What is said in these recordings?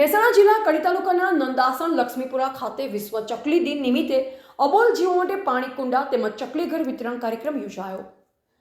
મહેસાણા જિલ્લા કડી તાલુકાના નંદાસણ લક્ષ્મીપુરા ખાતે વિશ્વ ચકલી દિન નિમિત્તે અબોલ જીવો માટે પાણી કુંડા તેમજ ચકલી ઘર વિતરણ કાર્યક્રમ યોજાયો।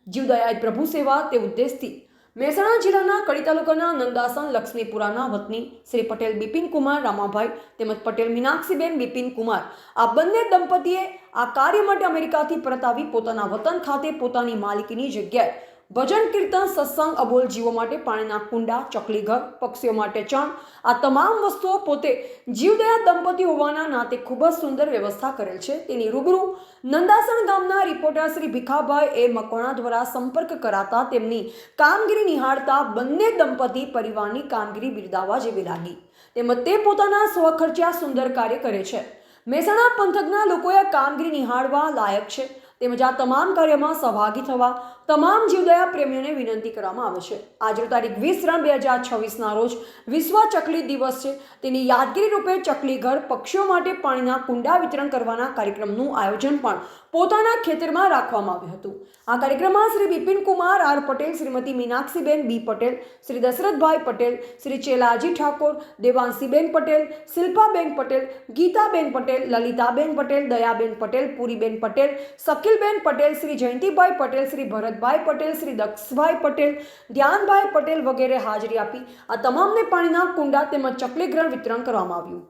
જીવદયા પ્રભુ સેવા તે ઉદ્દેશથી મહેસાણા જિલ્લાના કડી તાલુકાના નંદાસણ લક્ષ્મીપુરાના વતની શ્રી પટેલ બિપિન કુમાર રામાભાઈ તેમજ પટેલ મીનાક્ષીબેન બિપિન કુમાર આ બંને દંપતીએ આ કાર્ય માટે અમેરિકાથી પરત આવી પોતાના વતન ખાતે પોતાની માલિકીની જગ્યાએ ભજન કીર્તન સત્સંગ અબોલ જીવો માટે પાણીના કુંડા ચકલી ઘર પક્ષીઓ માટે ચણ આ તમામ વસ્તુઓ પોતે જીવદયા દંપતી હોવાના નાતે ખૂબ જ સુંદર વ્યવસ્થા કરેલ છે। તેની રૂબરૂ નંદાસણ ગામના રિપોર્ટર શ્રી ભીખાભાઈ એ મકવાણા દ્વારા સંપર્ક કરાતા તેમની કામગીરી નિહાળતા બંને દંપતી પરિવારની કામગીરી બિરદાવવા જેવી લાગી તેમજ તે પોતાના સ્વખર્ચિયા સુંદર કાર્ય કરે છે। મહેસાણા પંથકના લોકોએ કામગીરી નિહાળવા લાયક છે તેમજ આ તમામ કાર્યમાં સહભાગી થવા તમામ જીવદયા પ્રેમીઓને વિનંતી કરવામાં આવે છે। આજનો તારીખ 20/3/2026ના રોજ વિશ્વ ચકલી દિવસ છે। તેની યાદગીરી રૂપે ચકલી ઘર પક્ષીઓ માટે પાણીના કુંડા વિતરણ કરવાના કાર્યક્રમનું આયોજન પણ પોતાના ખેતરમાં રાખવામાં આવ્યું હતું। આ કાર્યક્રમમાં શ્રી બિપિન કુમાર આર પટેલ, શ્રીમતી મીનાક્ષીબેન બી પટેલ, શ્રી દશરથભાઈ પટેલ, શ્રી ચેલાજી ઠાકોર, દેવાંશીબેન પટેલ, શિલ્પાબેન પટેલ, ગીતાબેન પટેલ, લલિતાબેન પટેલ, દયાબેન પટેલ, પૂરીબેન પટેલ, શકીલબેન પટેલ, શ્રી જયંતિભાઈ પટેલ, શ્રી ભરતભાઈ પટેલ, શ્રી દક્ષભાઈ પટેલ, ધ્યાનભાઈ પટેલ વગેરે હાજરી આપી આ તમામને પાણીના કુંડા તેમજ ચકલી ઘર વિતરણ કરવામાં આવ્યું।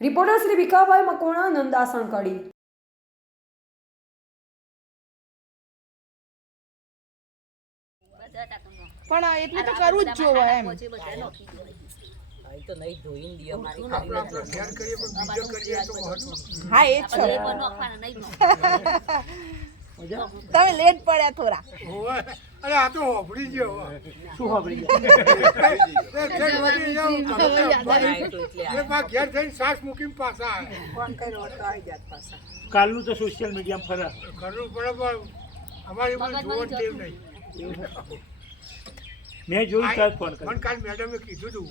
રિપોર્ટર શ્રી ભીખાભાઈ મકવાણા, નંદાસણ કડી। પણ એટલું તો કરવું જ જોવે એમ તો નહીં ધોઈને દિયો મારી ખાલી હા એ છે તમે લેટ પડ્યા થોડા અરે આ તો હોભળી ગયો શું હોભળી ગયો ઘેર થઈને સાસ મૂકીને પાછા ફોન કર્યો તો આવી જાત પાછા કાલનું તો સોશિયલ મીડિયામાં ફરે કરવું પડે પણ અમારી બધું જોવા ટેવ નહીં મેં જોયું ત્યારે ફોન કર્યો પણ કાલ મેડમે કીધું હતું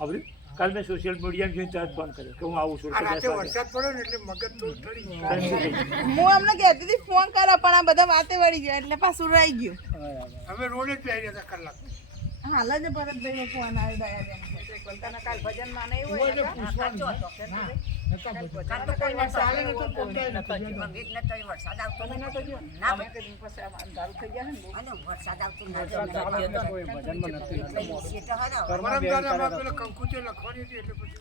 હવે કાલ મેં સોશિયલ મીડિયામાં જોઈને ત્યારે ફોન કર્યો કે હું આવું છું રાતે વરસાદ પડ્યો ને એટલે મગજ તો ઠરી હું અમને કહેતી હતી ફોન કરો પણ આ બધા વાતે વળી ગયા એટલે પાછું રહી ગયું અમે રોડ જ પહેરી હતા કલાક હાલ જ ભરતભાઈનો ફોન આવ્યો દયાબેન બોલતાના કાલ ભજનમાં નહીં હોય કંકુચે લખવાની હતી એટલે પછી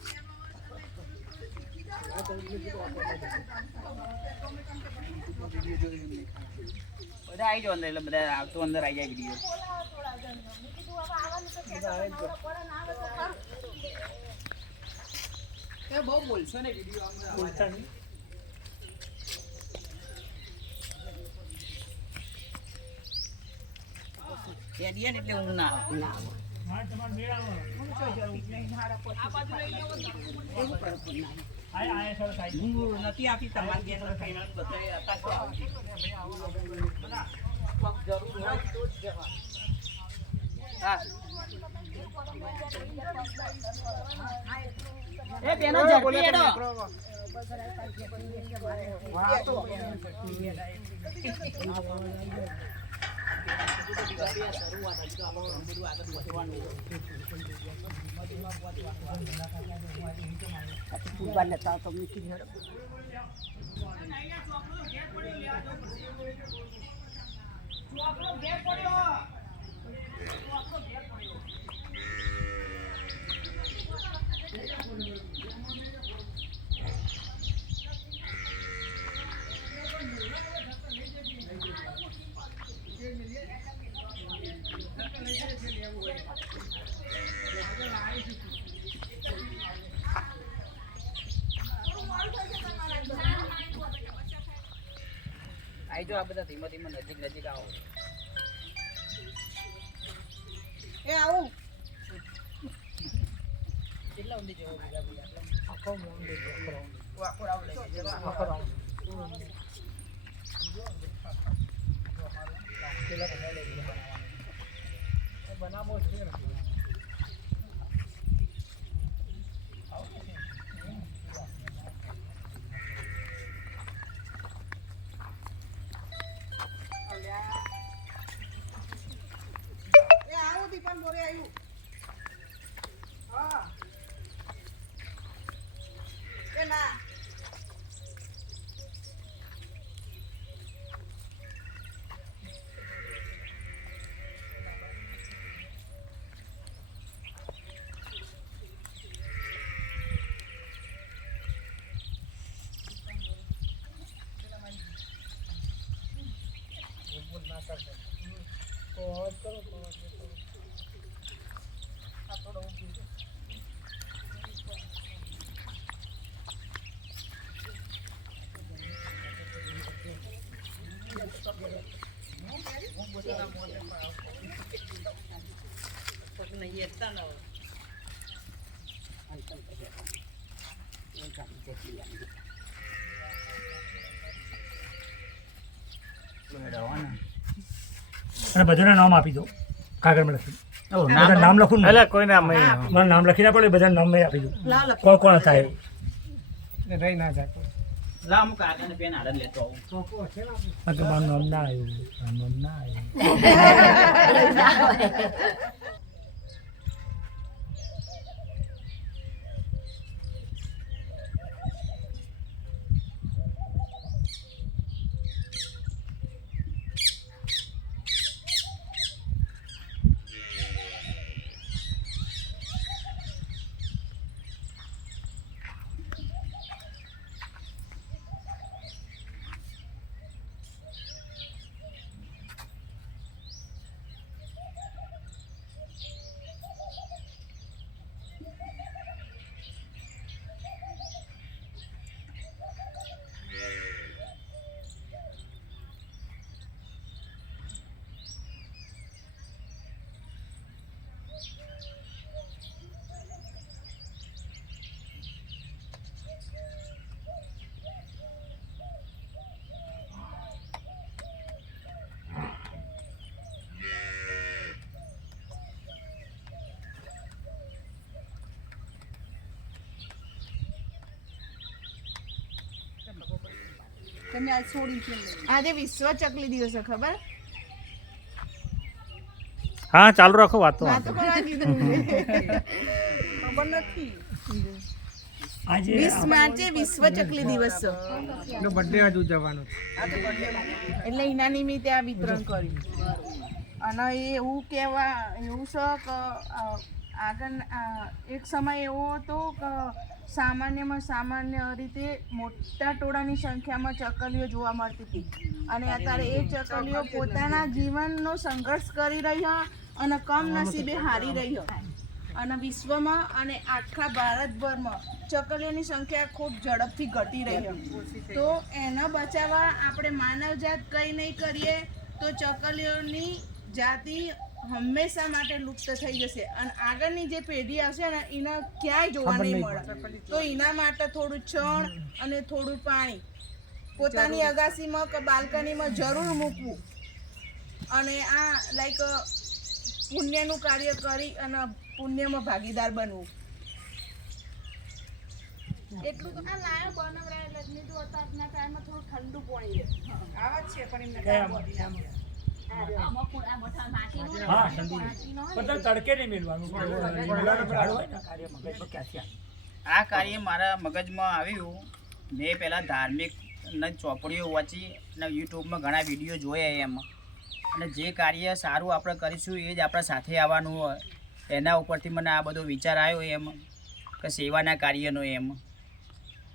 બધા આવી જાવ અંદર એટલે બધા આવતું અંદર આવી જાય વિડીયો બહુ બોલશો ને વિડીયો બોલતા નહીં એટલે હું ના હા તમારે મેળાવો હું નથી આપી તમારી ગેસ ખાઈને બધા જરૂર હોય તો જ જવા હા એ બેનો ઝડપી એડો आई जो आप बता धीमा धीमा नजीक नजीक आओ એ આવું કેટલા ઊંડી જેવો બીજા બીજા આખો ઊંડી જેવો આખો રાઉન્ડ લઈ જજો આખો રાઉન્ડ પેલા બધા લઈ બનાવવાનો બનાવો છે એ આવું દીપન બોરે આવ્યું અને બધાના નામ આપી દો કાગળમાં લખી બધા નામ લખું ને કોઈ નામ મારું નામ લખી ના પડે બધા નામ આપી દો કોણ કોણ હતા એ રહી ના જાય મારું નામ ના આવ્યું મારું નામ ના આવ્યું તમે આજ છોડી છે આજે વિશ્વ ચકલી દિવસ છે ખબર હા ચાલુ રાખો વાતો વાતો કરવા કીધું ખબર નથી આજે 20 માર્ચે વિશ્વ ચકલી દિવસ છે એનો બર્થડે આજ ઉજવવાનો એટલે એના નિમિત્તે આ વિતરણ કર્યું અને એવું કહેવા એવું છે કે આગળ એક સમય એવો હતો કે સામાન્યમાં સામાન્ય રીતે મોટા ટોળાની સંખ્યામાં ચકલીઓ જોવા મળતી હતી અને અત્યારે એ ચકલીઓ પોતાના જીવનનો સંઘર્ષ કરી રહ્યા અને કમનસીબે હારી રહ્યો અને વિશ્વમાં અને આખા ભારતભરમાં ચકલીઓની સંખ્યા ખૂબ ઝડપથી ઘટી રહી તો એને બચાવવા આપણે માનવજાત કંઈ નહીં કરીએ તો ચકલીઓની જાતિ હંમેશા માટે લુપ્ત થઈ જશે અને આગળની જે પેઢી આવશે ને એને ક્યાંય જોવા નહીં મળે તો એના માટે થોડું છણ અને થોડું પાણી પોતાની અગાસીમાં કે બાલ્કનીમાં જરૂર મૂકવું અને આ લાઈક પુણ્યનું કાર્ય કરી અને પુણ્યમાં ભાગીદાર બનવું એટલું તો આ લાયો બનાવરાય લગ્ન તો અત્યારના ટાઈમમાં થોડું ઠંડુ પાણી આવા જ છે પણ એમને હા બધા તડકે નહીં મેળવાનું આ કાર્ય મારા મગજમાં આવ્યું મેં પહેલાં ધાર્મિક ચોપડીઓ વાંચી અને યુટ્યુબમાં ઘણા વિડીયો જોયા એમ અને જે કાર્ય સારું આપણે કરીશું એ જ આપણા સાથે આવવાનું હોય એના ઉપરથી મને આ બધો વિચાર આવ્યો એમ કે સેવાના કાર્યનો એમ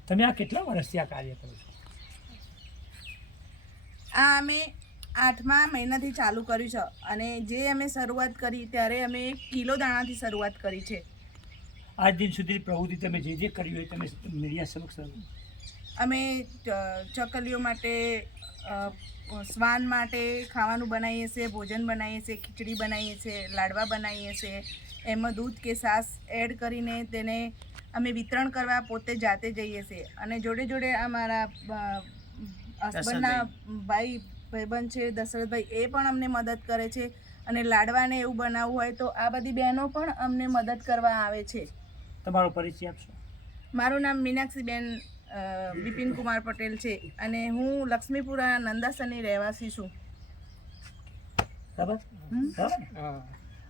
તમે આ કેટલા વર્ષથી આ કાર્ય કરો છો આ અમે 8મા મહિનાથી ચાલુ કર્યું છે અને જે અમે શરૂઆત કરી ત્યારે અમે 1 કિલો દાણાથી શરૂઆત કરી છે આજ દિન સુધી પ્રવૃત્તિ તમે જે કર્યું એ તમે મીડિયા સમક્ષ અમે ચકલીઓ માટે શ્વાન માટે ખાવાનું બનાવીએ છીએ ભોજન બનાવીએ છીએ ખીચડી બનાવીએ છીએ લાડવા બનાવીએ છીએ એમાં દૂધ કે છાશ એડ કરીને તેને અમે વિતરણ કરવા પોતે જાતે જઈએ છીએ અને જોડે જોડે અમારા હસબન્ડના ભાઈબંધ છે દશરથભાઈ એ પણ અમને મદદ કરે છે અને લાડવાને એવું બનાવવું હોય તો આ બધી બહેનો પણ અમને મદદ કરવા આવે છે તમારો પરિચય આપશો મારું નામ મીનાક્ષીબેન બિપિન કુમાર પટેલ છે અને હું લક્ષ્મીપુરા નંદાસરની રહેવાસી છું બરાબર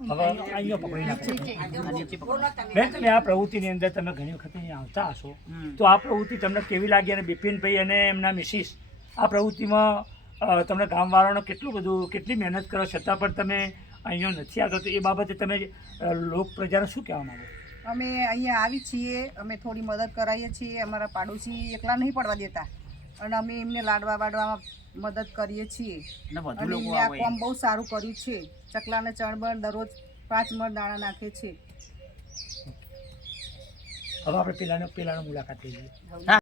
હવે અહીંયા પકડી નાખો બેન તમે આ પ્રવૃત્તિની અંદર તમે ઘણી વખત અહીંયા આવતા હશો તો આ પ્રવૃત્તિ તમને કેવી લાગી અને બિપિનભાઈ અને એમના મિસિસ આ પ્રવૃત્તિમાં તમને ગામવાળાનો કેટલી મહેનત કરો છતાં પણ તમે અહીંયા નથી આવતા તો એ બાબતે તમે લોક પ્રજાને શું કહેવા માંગો અમે અહીંયા આવી છીએ અમે થોડી મદદ કરાવીએ છીએ અમારા પાડોશી એકલા નહીં પડવા દેતા અને અમે એમને લાડવા બાડવામાં મદદ કરીએ છીએ અને વધુ અને લોકો એમને આ આવે કામ બહુ સારું કર્યું છે. ચકલાને ચણબળ દરરોજ 5 મણ દાણા નાખે છે. હવે આપણે પેલાનો મુલાકાત લઈએ. હા